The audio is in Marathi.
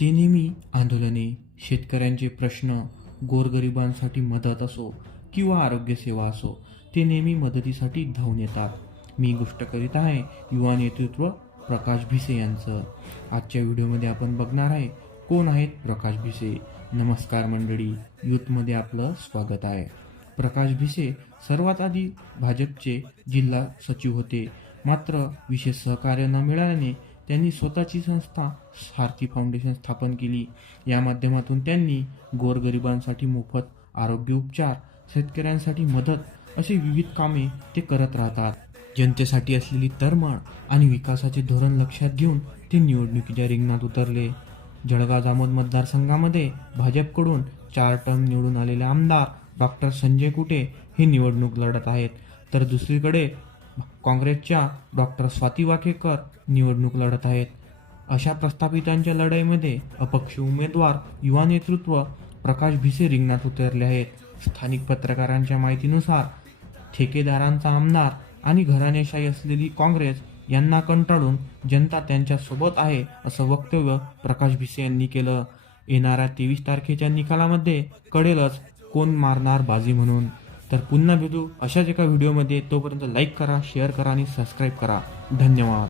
ते नेहमी आंदोलने शेतकऱ्यांचे प्रश्न गोरगरिबांसाठी मदत असो किंवा आरोग्यसेवा असो ते नेहमी मदतीसाठी धावून येतात. मी गोष्ट करीत आहे युवा नेतृत्व प्रकाश भिसे यांचं. आजच्या व्हिडिओमध्ये आपण बघणार आहे कोण आहेत प्रकाश भिसे? नमस्कार मंडळी यूथमध्ये आपलं स्वागत आहे. प्रकाश भिसे सर्वात आधी भाजपचे जिल्हा सचिव होते. मात्र विशेष सहकार्य न मिळाल्याने त्यांनी स्वतःची संस्था सारथी फाउंडेशन स्थापन केली. या माध्यमातून त्यांनी गोरगरिबांसाठी मोफत आरोग्य उपचार शेतकऱ्यांसाठी मदत अशी विविध कामे ते करत राहतात. जनतेसाठी असलेली तरमळ आणि विकासाचे धोरण लक्षात घेऊन ते निवडणुकीच्या रिंगणात उतरले. जळगाव जामोद मतदारसंघामध्ये भाजपकडून चार टर्म निवडून आलेले आमदार डॉक्टर संजय कुटे हे निवडणूक लढत आहेत. तर दुसरीकडे काँग्रेसच्या डॉक्टर स्वाती वाकेकर निवडणूक लढत आहेत. अशा प्रस्थापितांच्या लढाईमध्ये अपक्ष उमेदवार युवा नेतृत्व प्रकाश भिसे रिंगणात उतरले आहेत. स्थानिक पत्रकारांच्या माहितीनुसार ठेकेदारांचा आमदार आणि घराणेशाही असलेली काँग्रेस यांना कंटाळून जनता त्यांच्यासोबत आहे असं वक्तव्य प्रकाश भिसे यांनी केलं. येणाऱ्या तेवीस तारखेच्या निकालामध्ये कळेलच कोण मारणार बाजी म्हणून? तर पुन्हा भेटू अशाच एका व्हिडिओमध्ये. तोपर्यंत लाईक करा शेअर करा आणि सबस्क्राईब करा. धन्यवाद.